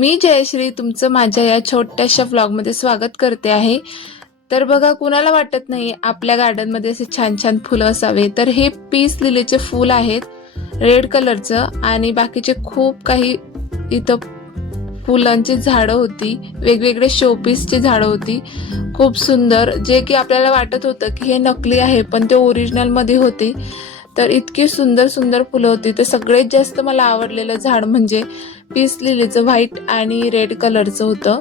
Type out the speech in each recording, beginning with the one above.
मी जयश्री तुमचं माझ्या या छोट्याशा व्लॉगमध्ये स्वागत करते आहे. तर बघा कुणाला वाटत नाही आपल्या गार्डनमध्ये असे छान छान फुलं असावे तर हे पीस लिलीचे फूल आहेत रेड कलरचं आणि बाकीचे खूप काही इथं फुलांची झाडं होती वेगवेगळे शोपीसची झाडं होती. खूप सुंदर जे की आपल्याला वाटत होतं की हे नकली आहे पण ते ओरिजिनलमध्ये होते. तर इतकी सुंदर सुंदर फुलं होती. तर सगळ्यात जास्त मला आवडलेलं झाड म्हणजे पीस लिलीचं व्हाईट आणि रेड कलरचं होतं.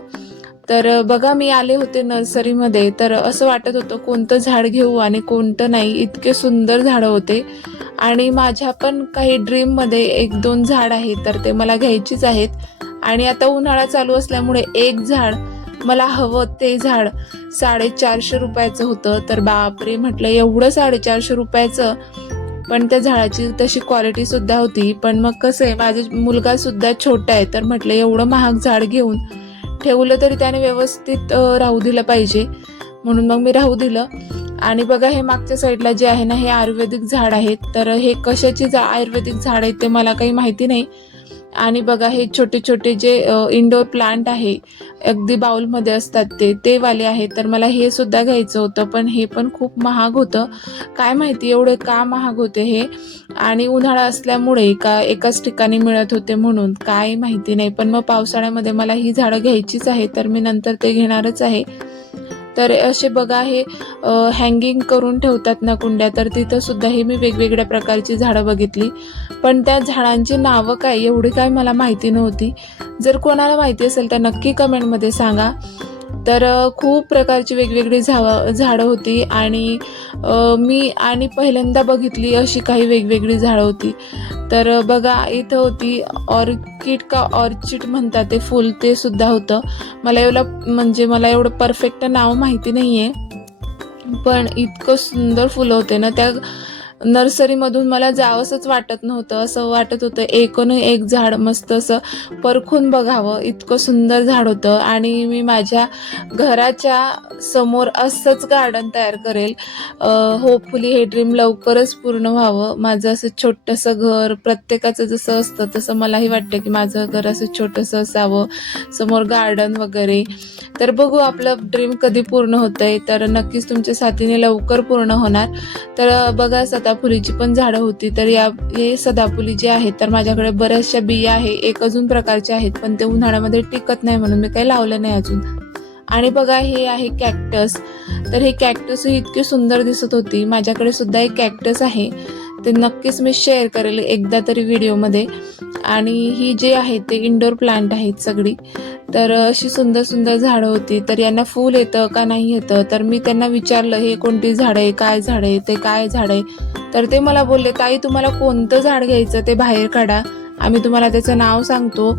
तर बघा मी आले होते नर्सरीमध्ये. तर असं वाटत होतं कोणतं झाड घेऊ आणि कोणतं नाही. इतके सुंदर झाडं होते. आणि माझ्या पण काही ड्रीममध्ये एक दोन झाड आहेत तर ते मला घ्यायचीच आहेत. आणि आता उन्हाळा चालू असल्यामुळे एक झाड मला हवं ते झाड साडेचारशे रुपयाचं होतं. तर बापरे म्हटलं एवढं साडेचारशे रुपयाचं पण त्या झाडाची तशी क्वालिटी सुद्धा होती. पण मग कसं आहे माझा मुलगा सुद्धा छोटा आहे तर म्हटलं एवढं महाग झाड घेऊन ठेवलं तरी त्याने व्यवस्थित राहू दिलं पाहिजे. म्हणून मग मी राहू दिलं. आणि बघा हे मागच्या साईडला जे आहे ना हे आयुर्वेदिक झाड आहेत. तर हे कशाची जा आयुर्वेदिक झाड आहेत ते मला काही माहिती नाही. आणि बघा हे छोटे छोटे जे इंडोर प्लांट आहे अगदी बाउलमध्ये असतात ते ते वाले आहेत. तर मला हे सुद्धा घ्यायचं होतं पण हे पण खूप महाग होतं. काय माहिती एवढे का महाग होते हे? आणि उन्हाळा असल्यामुळे का एकाच ठिकाणी मिळत होते म्हणून? काय माहिती नाही. पण मग पावसाळ्यामध्ये मला ही झाडं घ्यायचीच आहे तर मी नंतर ते घेणारच आहे. तर असे बघा हे हँगिंग करून ठेवतात ना कुंड्या तर तिथं सुद्धा हे मी वेगवेगळ्या प्रकारची झाडं बघितली. पण त्या झाडांची नावं काय एवढी काय मला माहिती नव्हती. जर कोणाला माहिती असेल तर नक्की कमेंटमध्ये सांगा. तर खूप प्रकारची वेगवेगळी झावं झाडं होती आणि मी आणि पहिल्यांदा बघितली अशी काही वेगवेगळी झाडं होती. तर बघा इथं होती ऑर्किड का ऑर्चिड म्हणतात ते फुल ते सुद्धा होतं. मला एवढं म्हणजे मला एवढं परफेक्ट नाव माहिती नाही आहे पण इतकं सुंदर फुलं होते ना त्या नर्सरीमधून मला जावंसंच वाटत नव्हतं. असं वाटत होतं एकूण एक झाड मस्त असं परखून बघावं. इतकं सुंदर झाड होतं आणि मी माझ्या घराच्या समोर असंच गार्डन तयार करेल. होपफुली हे ड्रीम लवकरच पूर्ण व्हावं. माझं असं छोटंसं घर प्रत्येकाचं जसं असतं तसं मलाही वाटतं की माझं घर असं छोटंसं असावं. समोर गार्डन वगैरे. तर बघू आपलं ड्रीम कधी पूर्ण होतंय. तर नक्कीच तुमच्या साथीने लवकर पूर्ण होणार. तर बघा सदाफुलीची पण झाडं होती तर या हे सदाफुली जे आहेत तर माझ्याकडे बऱ्याचशा बिया आहे एक अजून प्रकारचे आहेत पण ते उन्हाळ्यामध्ये टिकत नाही म्हणून मी काही लावलं नाही अजून. आणि बघा हे आहे कॅक्टस. तर हे कॅक्टस ही इतकी सुंदर दिसत होती माझ्याकडे सुद्धा एक कॅक्टस आहे. ते नक्कीच मी शेअर करेल एकदा तरी व्हिडिओमध्ये आणि ही जे आहे ते इंडोर प्लांट आहेत सगळी. तर अशी सुंदर सुंदर झाडं होती. तर यांना फूल येतं का नाही येतं? तर मी त्यांना विचारलं हे कोणती झाडं आहे? काय झाड आहे? ते काय झाड आहे? तर ते मला बोलले ताई तुम्हाला कोणतं झाड घ्यायचं ते बाहेर काढा. आम्ही तुम्हाला त्याचं नाव सांगतो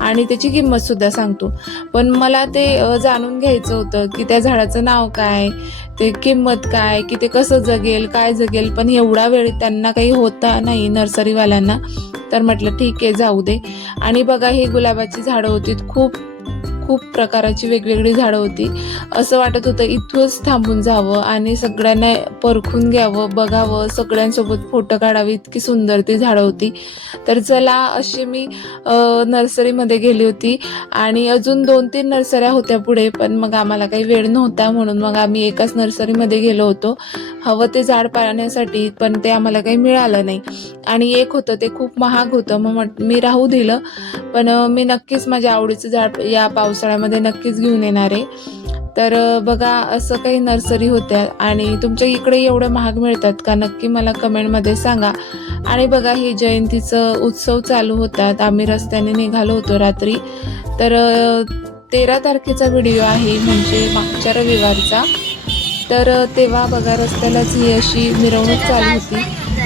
आणि त्याची किंमत सुद्धा सांगतो. पण मला ते जाणून घ्यायचं होतं की त्या झाडाचं नाव काय ते किंमत काय की ते कसं जगेल काय जगेल पण एवढा वेळ त्यांना काही होता नाही नर्सरीवाल्यांना. तर म्हटलं ठीक आहे जाऊ दे. आणि बघा ही गुलाबाची झाडं होती खूप खूप प्रकाराची वेगवेगळी झाडं होती. असं वाटत होतं इथूनच थांबून जावं आणि सगळ्यांना परखून घ्यावं बघावं. सगळ्यांसोबत फोटो काढावे इतकी सुंदर ती झाडं होती. तर चला अशी मी नर्सरीमध्ये गेली होती आणि अजून दोन तीन नर्सऱ्या होत्या पुढे पण मग आम्हाला काही वेळ नव्हता म्हणून मग आम्ही एकाच नर्सरीमध्ये गेलो होतो. हवं ते झाड पाळण्यासाठी पण ते आम्हाला काही मिळालं नाही. आणि एक होतं ते खूप महाग होतं मग म्हट- मी राहू दिलं. पण मी नक्कीच माझ्या आवडीचं झाड या पावसाळ्यामध्ये नक्कीच घेऊन येणार आहे. तर बघा असं काही नर्सरी होत्या आणि तुमच्या इकडे एवढं महाग मिळतात का? नक्की मला कमेंटमध्ये सांगा. आणि बघा हे जयंतीचं उत्सव चालू होतात. आम्ही रस्त्याने निघालो होतो रात्री. तर तेरा तारखेचा व्हिडिओ आहे म्हणजे मागच्या रविवारचा. तर तेव्हा बघा रस्त्यालाच ही अशी मिरवणूक चालू होती.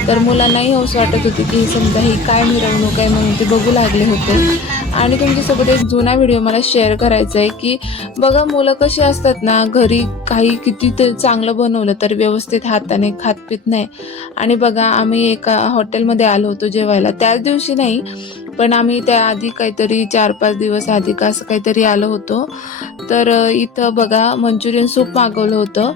तर मुलांनाही हौस वाटत होती की समजा ही काय मिरवणूक आहे म्हणून ते बघू लागले होते. आणि तुमच्यासोबत एक जुना व्हिडिओ मला शेअर करायचा आहे की बघा मुलं कशी असतात ना घरी काही किती तर चांगलं बनवलं तर व्यवस्थित हाताने खात पित नाही. आणि बघा आम्ही एका हॉटेलमध्ये आलो होतो जेवायला. त्याच दिवशी नाही पण आम्ही त्याआधी काहीतरी चार पाच दिवस आधी का असं काहीतरी आलो होतो. तर इथं बघा मंचुरियन सूप मागवलं होतं.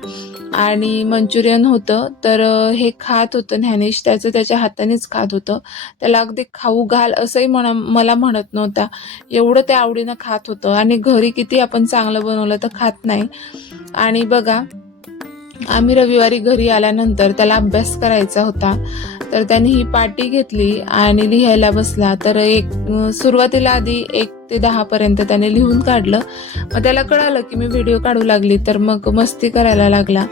आणि मंचुरियन होतं तर हे खात होतं ज्ञानेश त्याचं त्याच्या हातानेच खात होतं. त्याला अगदी खाऊ घाल असंही म्हणा मला म्हणत नव्हता. एवढं ते आवडीनं खात होतं. आणि घरी किती आपण चांगलं बनवलं तर खात नाही. आणि बघा आम्ही रविवारी घरी आल्यानंतर त्याला अभ्यास करायचा होता. तर त्याने ही पाटी घेतली आणि लिहायला बसला. तर एक सुरुवातीला आधी एक ते दहापर्यंत त्याने लिहून काढलं. मग त्याला कळालं की मी व्हिडिओ काढू लागली तर मग मस्ती करायला लागला.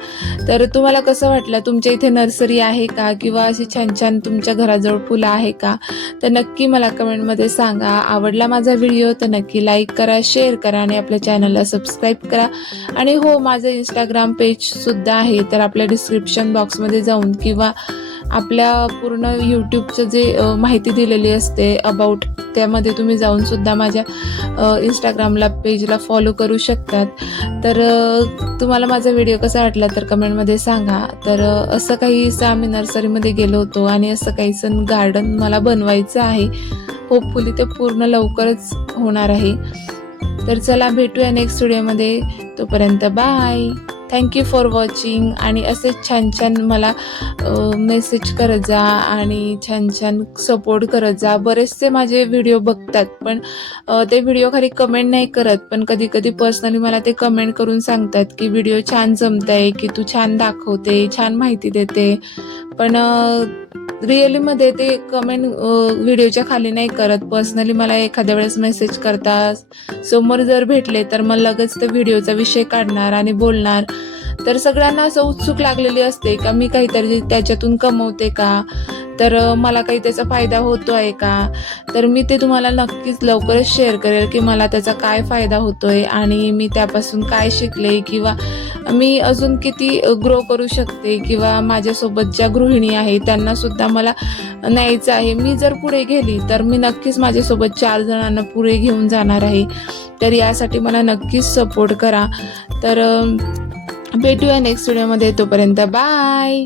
तर तुम्हाला कसं वाटलं? तुमच्या इथे नर्सरी आहे का? किंवा अशी छान छान तुमच्या घराजवळ फुलं आहे का? तर नक्की मला कमेंटमध्ये सांगा. आवडला माझा व्हिडिओ तर नक्की लाईक करा शेअर करा आणि आपल्या चॅनलला सबस्क्राईब करा. आणि हो माझं इंस्टाग्राम पेजसुद्धा आहे तर आपल्या डिस्क्रिप्शन बॉक्समध्ये जाऊन किंवा आपल्या पूर्ण यूट्यूबचं जे माहिती दिलेली असते अबाउट त्यामध्ये तुम्ही जाऊन सुद्धा माझ्या इंस्टाग्रामला पेजला फॉलो करू शकतात. तर तुम्हाला माझा व्हिडिओ कसा वाटला तर कमेंटमध्ये सांगा. तर असं काहीसं आम्ही नर्सरीमध्ये गेलो होतो आणि असं काहीसं गार्डन मला बनवायचं आहे. होपफुली ते पूर्ण लवकरच होणार आहे. तर चला भेटूया नेक्स्ट व्हिडिओमध्ये तोपर्यंत बाय थँक्यू फॉर वॉचिंग आणि असेच छान छान मला मेसेज करत जा आणि छान छान सपोर्ट करत जा. बरेचसे माझे व्हिडिओ बघतात पण ते व्हिडिओ खाली कमेंट नाही करत. पण कधी कधी पर्सनली मला ते कमेंट करून सांगतात की व्हिडिओ छान जमत आहे की तू छान दाखवते छान माहिती देते. पण रिअलीमध्ये ते कमेंट व्हिडिओच्या खाली नाही करत. पर्सनली मला एखाद्या वेळेस मेसेज करतात समोर जर भेटले तर मग लगेच ते व्हिडिओचा विषय काढणार आणि बोलणार. तर सगळ्यांना असं उत्सुक लागलेली असते का मी काहीतरी त्याच्यातून कमवते का? तर मला काही त्याचा फायदा होतो आहे का? तर मी ते तुम्हाला नक्कीच लवकरच शेअर करेल की मला त्याचा काय फायदा होतो आहे आणि मी त्यापासून काय शिकले किंवा मी अजून किती ग्रो करू शकते किंवा माझ्यासोबत ज्या गृहिणी आहे त्यांनासुद्धा मला न्यायचं आहे. मी जर पुढे गेली तर मी नक्कीच माझ्यासोबत चार जणांना पुढे घेऊन जाणार आहे. तर यासाठी मला नक्कीच सपोर्ट करा. तर भेटूया नेक्स्ट व्हिडिओमध्ये तोपर्यंत बाय